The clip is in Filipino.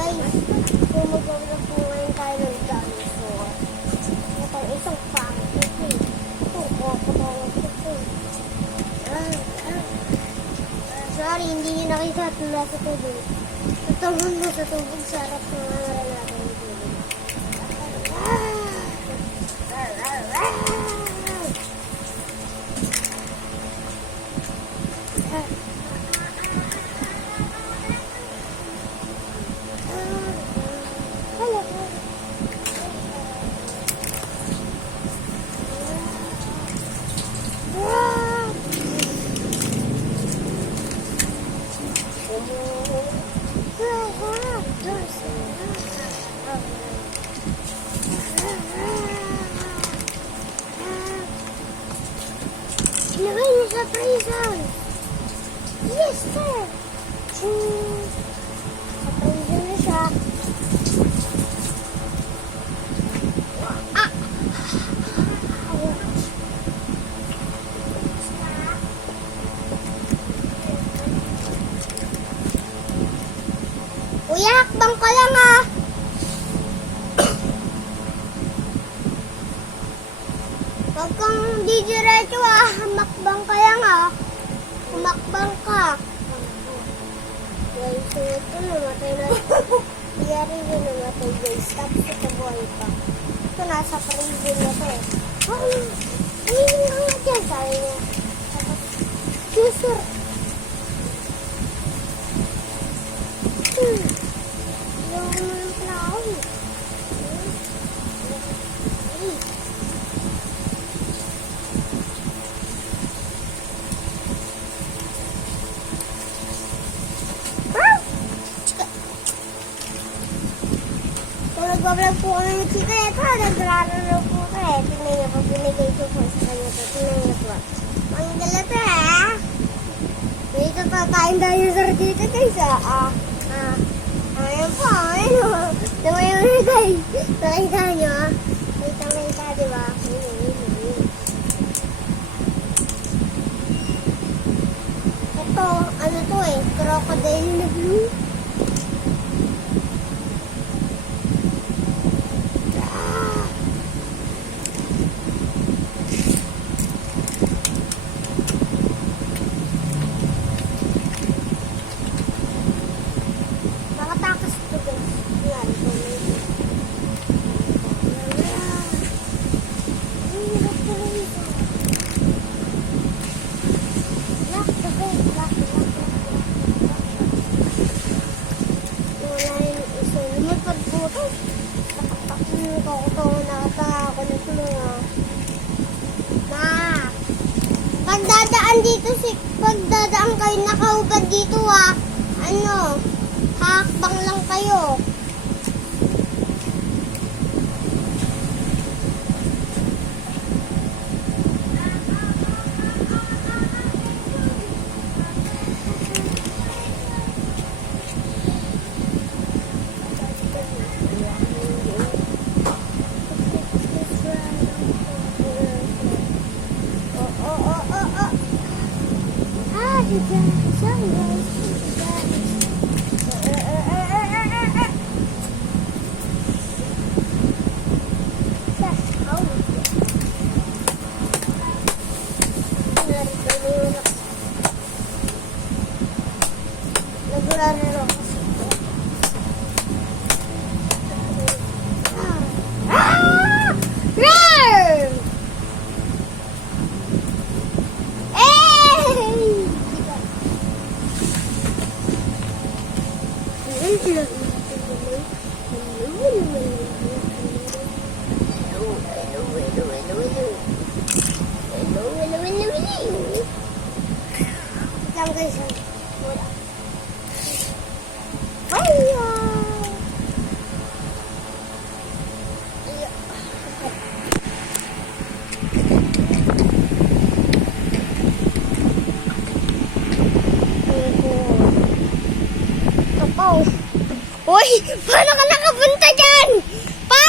guys, kung mag-vlog po ngayon tayo ng dinosaur. Ito isang pancake eh. Ito, kakabawang ito. Sorry, hindi niyo nakita at nasa tubig. Tutulong mo sa tubig, sarap na nga natin yung tubig. Ilagay niyo sa freezer. Yes, sir. Sa freezer na siya. Kuya, hakbang ka lang ah. Huwag kang didiretso ah. Humakbang ka lang ah. Humakbang ka. Guys, so ito namatay na. Yari yun namatay guys. Tapos ito buhay pa. Ito nasa freezer na to eh. Hindi ka nga dyan. Sabi niya. Tapos, juicer. Yung flower. Kung nag-vlog po kami ni Chika, ito, nagrararo po ka eh. Tingnan niyo po, binigay ko po sa kanya ito. Tingnan niyo po. Ang galata eh. Dito pa tayong dinosaur dito guys ah. Ayan po, ayun o. Tumayo na guys. Nakita niyo ah. Nakita, diba? Ito, ano to eh. Crocodile na blue. Nakatakas to guys. Yan, pagdadaan kayo nakahubad dito ah, ano, hakbang lang kayo. Nagrararo kasi ito. Uy, paano ka nakapunta dyan?